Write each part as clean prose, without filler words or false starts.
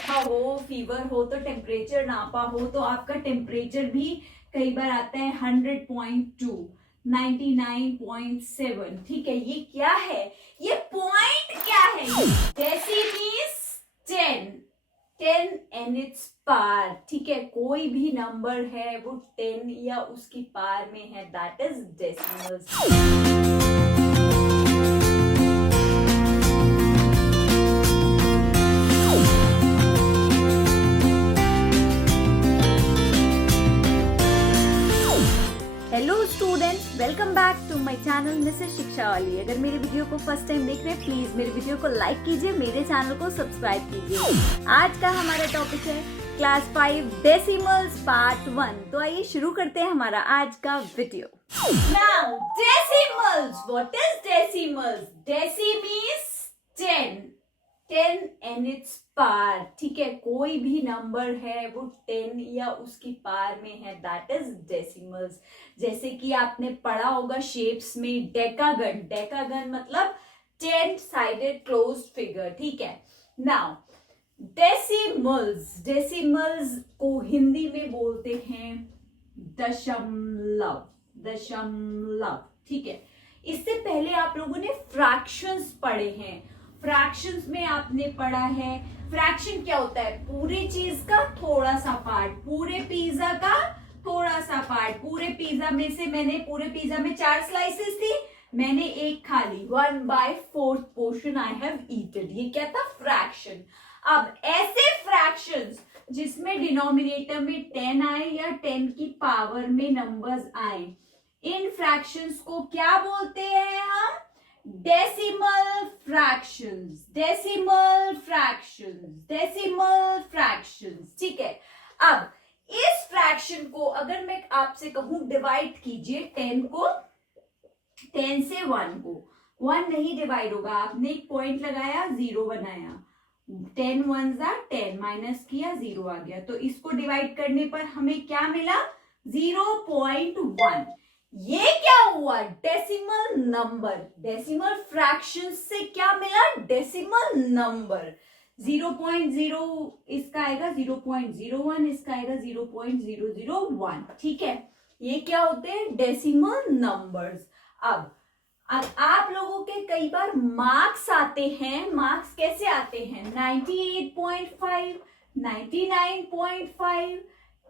देखा हो, फीवर हो तो टेम्परेचर नापा हो तो आपका टेम्परेचर भी कई बार आता है 100.2, 99.7। ठीक है, ये क्या है, ये पॉइंट क्या है, deci means 10, 10 and it's part. ठीक है, कोई भी नंबर है वो 10 या उसकी पार में है, that is decimals. Hello students, welcome back to my channel mrs Shiksha वाली। अगर मेरे वीडियो को फर्स्ट टाइम देख रहे हैं, प्लीज मेरे वीडियो को लाइक कीजिए, मेरे चैनल को सब्सक्राइब कीजिए। आज का हमारा टॉपिक है क्लास 5 डेसिमल्स पार्ट 1। तो आइए शुरू करते हैं हमारा आज का video. Now decimals, what is decimals? Deci means 10, 10 and it's part. ठीक है, कोई भी नंबर है वो 10 या उसकी पार में है, दैट इज डेसिमल्स। जैसे कि आपने पढ़ा होगा शेप्स में डेकागन, डेकागन मतलब 10 साइडेड क्लोज्ड फिगर। ठीक है, नाउ डेसिमल्स, डेसिमल्स को हिंदी में बोलते हैं दशमलव, दशमलव। ठीक है, इससे पहले आप लोगों ने फ्रैक्शंस पढ़े हैं। फ्रैक्शंस में आपने पढ़ा है फ्रैक्शन क्या होता है, पूरी चीज का थोड़ा सा पार्ट, पूरे पिज्जा का थोड़ा सा पार्ट। पूरे पिज्जा में से पूरे पिज्जा में 4 स्लाइसेस थी, मैंने एक खा ली, 1/4 पोर्शन आई हैव ईटेड। ये क्या था, फ्रैक्शन। अब ऐसे फ्रैक्शंस जिसमें डिनोमिनेटर में 10 आए या 10 की पावर में नंबर्स आए, इन फ्रैक्शंस को क्या बोलते हैं हम, decimal fractions, decimal fractions, decimal fractions. ठीक है, अब इस फ्रैक्शन को अगर मैं आपसे कहूं डिवाइड कीजिए 10 को, 10 से 1 को, 1 नहीं डिवाइड होगा, आपने एक पॉइंट लगाया, 0 बनाया, 10 1 जा 10, माइनस किया, 0 आ गया। तो इसको डिवाइड करने पर हमें क्या मिला, 0.1। ये क्या हुआ, डेसिमल नंबर। डेसिमल फ्रैक्शन से क्या मिला, डेसिमल नंबर। 0.0 इसका आएगा 0.01, इसका आएगा 0.001। ठीक है, ये क्या होते हैं, डेसिमल नंबर्स। अब आप लोगों के कई बार मार्क्स आते हैं, मार्क्स कैसे आते हैं, 98.5, 99.5,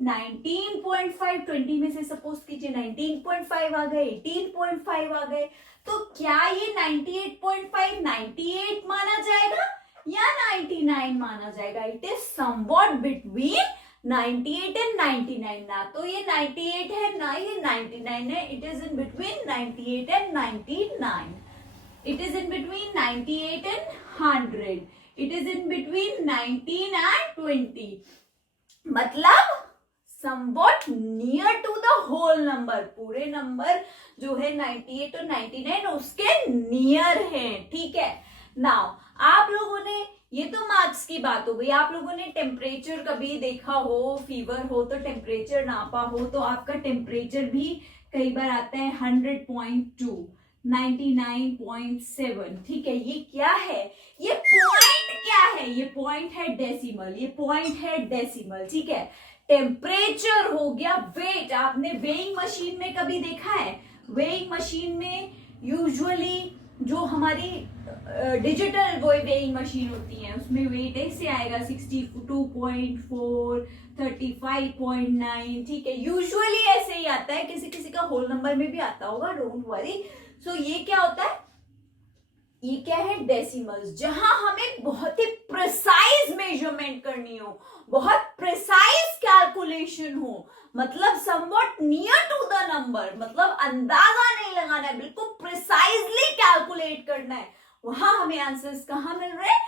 19.5, 20 में से सपोज कीजिए 19.5 आ गए, 18.5 आ गए। तो क्या ये 98.5 98 माना जाएगा या 99 माना जाएगा? It is somewhat between 98 and 99। ना तो ये 98 है ना ये 99 है, it is in between 98 and 99। It is in between 98 and 100, it is in between 19 and 20। मतलब somewhat near to the whole number, पूरे नंबर जो है 98 और 99 उसके नियर हैं। ठीक है, नाउ आप लोगों ने, ये तो मार्क्स की बात हो गई, आप लोगों ने टेम्परेचर कभी देखा हो, फीवर हो तो टेम्परेचर नापा हो तो आपका टेम्परेचर भी कई बार आता है 100.2, 99.7। ठीक है, ये क्या है, ये पॉइंट क्या है, ये पॉइंट है डेसिमल, ये पॉइंट है डेसिमल। ठीक है, टेम्परेचर हो गया वेट। आपने वेइंग मशीन में कभी देखा है, वेइंग मशीन में यूजुअली जो हमारी डिजिटल वेइंग मशीन होती है उसमें वेट ऐसे आएगा 62.4, 35.9। ठीक है, यूजुअली ऐसे ही आता है, किसी किसी का होल नंबर में भी आता होगा, डोंट वरी। सो ये क्या होता है, ये क्या है, डेसिमल्स। जहां हमें बहुत ही प्रिसाइज मेजरमेंट करनी हो, बहुत प्रिसाइज कैलकुलेशन हो, मतलब somewhat near to the number, मतलब अंदाजा नहीं लगाना है, बिल्कुल प्रिसाइजली कैलकुलेट करना है, वहां हमें आंसर्स कहां मिल रहे हैं,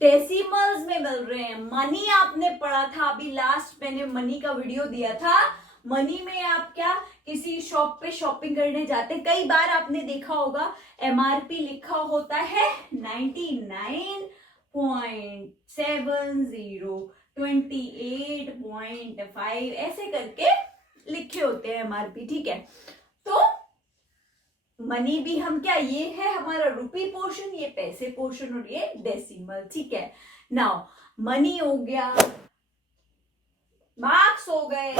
डेसिमल्स में मिल रहे हैं। मनी आपने पढ़ा था, अभी लास्ट मैंने मनी का वीडियो दिया था। मनी में आप क्या, किसी शॉप पे शॉपिंग करने जाते, कई बार आपने देखा होगा एमआरपी लिखा होता है 99.70, 28.5, ऐसे करके लिखे होते हैं एमआरपी। ठीक है, तो मनी भी हम क्या, ये है हमारा रुपी पोर्शन, ये पैसे पोर्शन और ये डेसिमल। ठीक है, नाउ मनी हो गया, मार्क्स हो गए,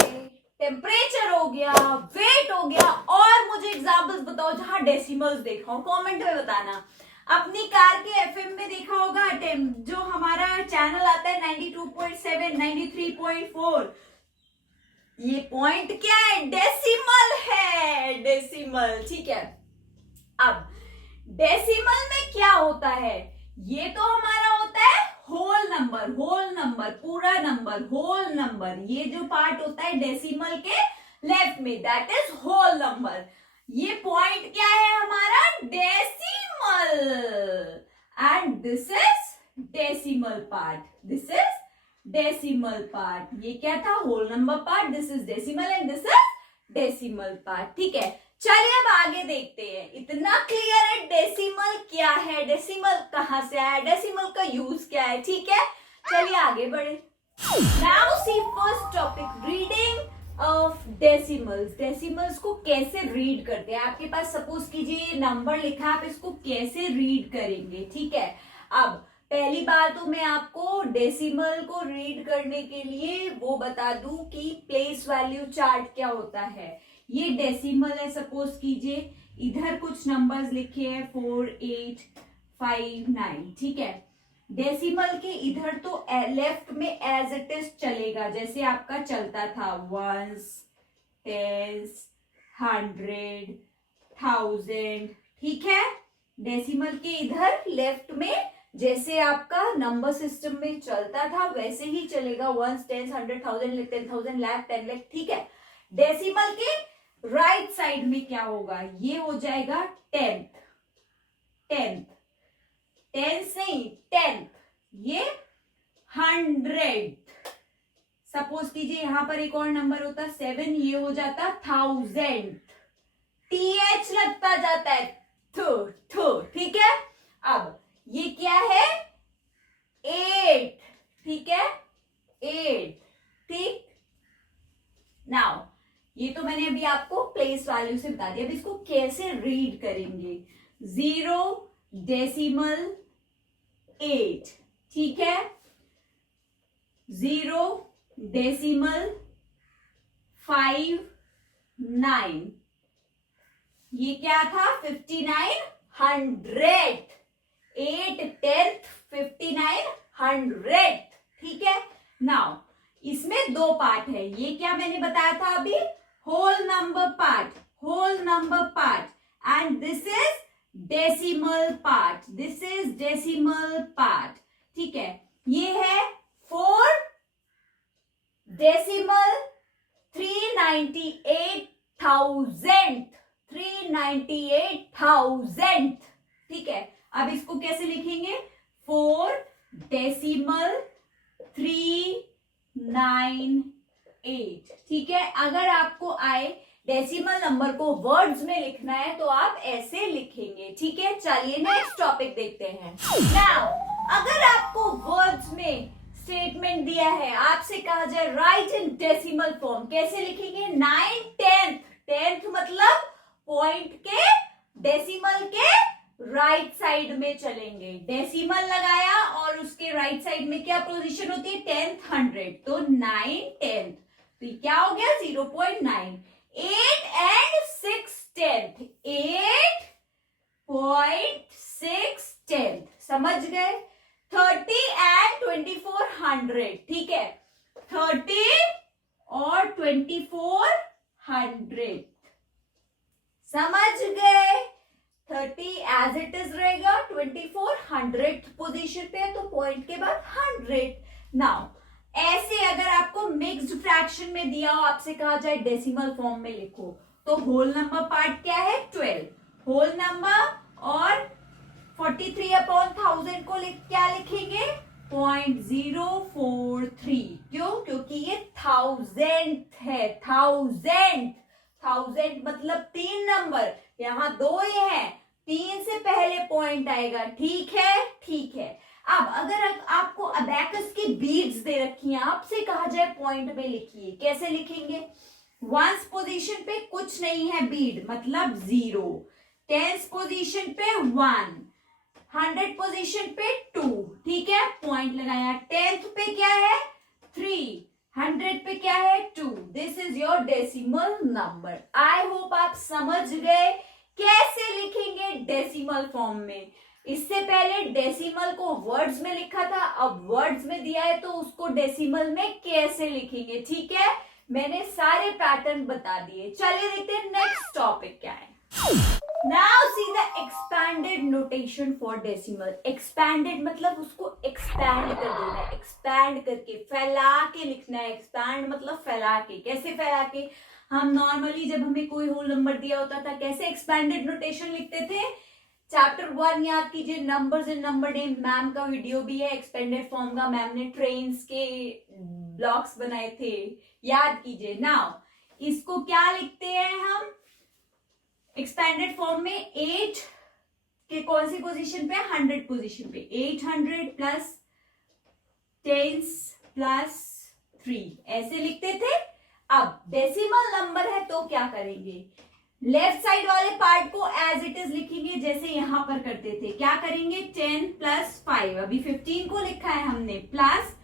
टेम्परेचर हो गया, वेट हो गया, और मुझे एग्जाम्पल्स बताओ जहां डेसिमल्स देखा हो, कमेंट में बताना। अपनी कार के एफएम में देखा होगा, जो हमारा चैनल आता है 92.7, 93.4, ये पॉइंट क्या है? डेसिमल है, डेसिमल। ठीक है, अब डेसिमल में क्या होता है? ये तो हमारा होता है होल नंबर, होल नंबर, पूरा नंबर, होल नंबर। ये जो पार्ट होता है डेसिमल के लेफ्ट में, दैट इज होल नंबर। ये पॉइंट क्या है हमारा? Decimal. And this is decimal part, this is decimal part. ये क्या था? Whole number part. This is decimal and this is decimal part. ठीक है, चलिए अब आगे देखते हैं। इतना क्लियर है डेसिमल क्या है, डेसिमल कहां से आया, डेसिमल का यूज क्या है। ठीक है, चलिए आगे बढ़े। Now see first topic, reading of decimals. Decimals को कैसे रीड करते हैं? आपके पास सपोज कीजिए नंबर लिखा, आप इसको कैसे रीड करेंगे? ठीक है, अब पहली बार तो मैं आपको डेसिमल को रीड करने के लिए वो बता दूं कि प्लेस वैल्यू चार्ट क्या होता है। ये डेसिमल है, सपोज कीजिए इधर कुछ नंबर्स लिखे हैं 4, 8, 5, 9। ठीक है, डेसिमल के इधर तो लेफ्ट में एज इट इज चलेगा, जैसे आपका चलता था वंस, टेंस, 100, 1000। ठीक है, डेसिमल के इधर लेफ्ट में जैसे आपका नंबर सिस्टम में चलता था वैसे ही चलेगा, वंस, टेंस, 100, 1000, 10,000, लाख, 10 लाख। ठीक है, डेसिमल के राइट साइड में क्या होगा? ये हो जाएगा टेंथ, टेंथ, टेंस नहीं, टेंथ। ये 100। सपोज कीजिए यहां पर एक और नंबर होता 7, ये हो जाता 1000। TH लगता जाता है, थो थो। ठीक है, अब ये क्या है? 8। ठीक है, 8। ठीक, नाउ ये तो मैंने अभी आपको प्लेस वैल्यू से बता दिया। अब इसको कैसे रीड करेंगे? 0 डेसिमल 8। ठीक है, 0 डेसिमल 5, 9। ये क्या था? 5900। 8 10th 5900। ठीक है, नाउ इसमें दो पार्ट है। ये क्या मैंने बताया था अभी? Whole number part, whole number part, and this is decimal part, this is decimal part. ठीक है, ये है 4 डेसिमल 398,000, 398,000। ठीक है, अब इसको कैसे लिखेंगे? 4 डेसिमल 398। ठीक है, अगर आपको आए डेसिमल नंबर को वर्ड्स में लिखना है तो आप ऐसे लिखेंगे। ठीक है, चलिए नेक्स्ट टॉपिक देखते हैं। नाउ अगर आपको वर्ड्स में स्टेटमेंट दिया है, आपसे कहा जाए राइट इन डेसिमल फॉर्म, कैसे लिखेंगे? 9 10th, 10th मतलब पॉइंट के डेसिमल के राइट साइड में चलेंगे। डेसिमल लगाया और उसके राइट साइड में क्या पोजीशन होती है? 10th 100, तो 9 10th, तो क्या हो गया? 0.9। 8 and 6 10th, 8.6 10th। समझ गए? 30 and 2400। ठीक है, 30 और 2400 समझ गए? 30 एज इट इज रहेगा, 2400 पोजीशन पे है तो पॉइंट के बाद 100। नाउ ऐसे अगर आपको मिक्स्ड फ्रैक्शन में दिया हो, आपसे कहा जाए डेसिमल फॉर्म में लिखो, तो होल नंबर पार्ट क्या है? 12 होल नंबर, और 43/1000 को क्या लिखेंगे? 0.043। क्यों? क्योंकि ये 1000 है, 1000 मतलब 3 नंबर, यहाँ 2 ही है, 3 से पहले पॉइंट आएगा। ठीक है, ठीक है। अब अगर आपको अबैकस की बीड्स दे रखी हैं, आपसे कहा जाए पॉइंट में लिखिए, कैसे लिखेंगे? वंस पोजीशन पे कुछ नहीं है बीड, मतलब 0। टेंस पोजीशन पे 1, 100 पोजीशन पे 2, ठीक है, पॉइंट लगाया। 10th पे क्या है 3, 100 पे क्या है 2। This is your decimal number. I hope आप समझ गए कैसे लिखेंगे डेसिमल फॉर्म में। इससे पहले डेसिमल को वर्ड्स में लिखा था, अब वर्ड्स में दिया है तो उसको डेसिमल में कैसे लिखेंगे, ठीक है। मैंने सारे पैटर्न बता दिए। चलिए देखते हैं नेक्स्ट टॉपिक क्या है। Now see the expanded notation for decimal. Expanded मतलब उसको expand कर देना है, expand करके फैला के लिखना है। expand मतलब फैला के। कैसे फैला के? हम नॉर्मली जब हमें कोई होल नंबर दिया होता था कैसे expanded notation लिखते थे? चैप्टर 1 याद कीजिए, numbers and number name, ma'am का वीडियो भी है एक्सपेंडेड फॉर्म का। मैम ने ट्रेन्स के ब्लॉक्स बनाए थे, याद कीजिए। नाउ इसको क्या लिखते हैं हम एक्सपेंडेड फॉर्म में? 8 के कौन सी पोजीशन पे? 100 पोजीशन पे। 800 प्लस 10 प्लस 3 ऐसे लिखते थे। अब डेसिमल नंबर है तो क्या करेंगे? लेफ्ट साइड वाले पार्ट को एज इट इज लिखेंगे जैसे यहां पर करते थे। क्या करेंगे? 10 प्लस 5, अभी 15 को लिखा है हमने, प्लस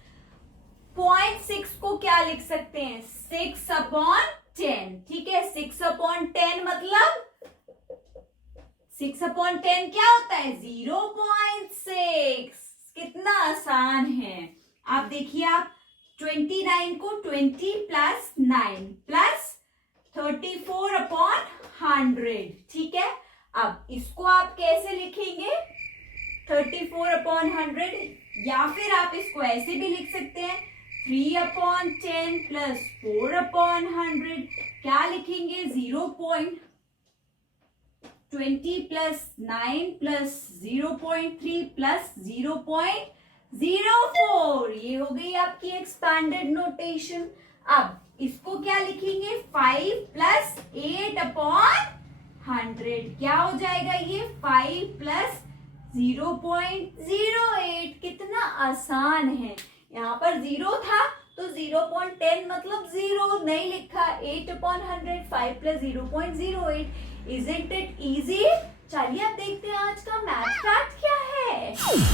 0.6 को क्या लिख सकते हैं? 6/10, ठीक है। 6/10 मतलब 6/10 क्या होता है? 0.6। कितना आसान है। आप देखिए, आप 29 को 20 प्लस 9 प्लस 34/100, ठीक है। अब इसको आप कैसे लिखेंगे? 34/100, या फिर आप इसको ऐसे भी लिख सकते हैं 3/10 प्लस 4/100। क्या लिखेंगे? 0.20 प्लस 9 प्लस 0.3 प्लस 0.04। ये हो गई आपकी एक्सपैंडेड नोटेशन। अब इसको क्या लिखेंगे? 5 प्लस 8/100। क्या हो जाएगा ये? 5 प्लस 0.08। कितना आसान है। यहाँ पर 0 था तो 0.10 मतलब 0 नहीं लिखा। 8/100, 5 प्लस 0.08। Isn't it easy? चलिए अब देखते हैं आज का मैथ फैक्ट क्या है।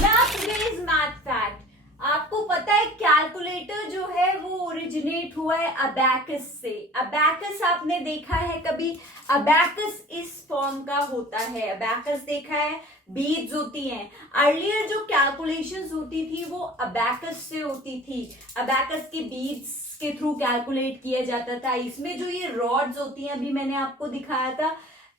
Now today's math fact. आपको पता है कैलकुलेटर जो है वो ओरिजिनेट हुआ है अबैकस से। अबैकस आपने देखा है कभी? अबैकस इस फॉर्म का होता है। अबैकस देखा है, बीड्स होती हैं। अर्लियर जो कैलकुलेशंस होती थी वो अबैकस से होती थी। अबैकस के बीड्स के थ्रू कैलकुलेट किया जाता था। इसमें जो ये रॉड्स होती हैं, अभी मैंने आपको दिखाया था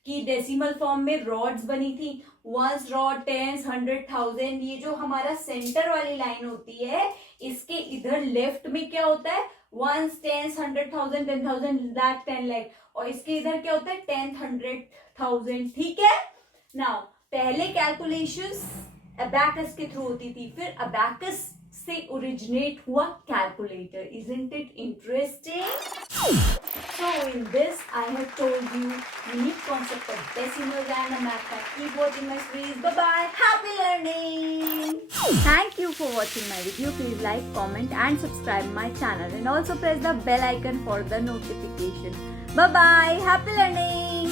कि डेसिमल फॉर्म में रॉड्स बनी थी, 1 रॉड, 10, 100, 1000। ये जो हमारा सेंटर वाली लाइन होती है, इसके इधर लेफ्ट में क्या होता है? 1, 10, 100, 1000, 10,000, लाख, 10 लाख। और इसके इधर क्या होता है? 10, 100, 1000, ठीक है। नाउ पहले कैलकुलेशंस अबैकस के थ्रू होती थी, फिर अबैकस से ओरिजिनेट हुआ calculator. Isn't it interesting? So in this I have told you unique concept of decimals and a math fact. Keep watching my series. Bye bye. Happy learning. Thank you for watching my video. Please like, comment and subscribe my channel, and also press the bell icon for the notification. Bye bye. Happy learning.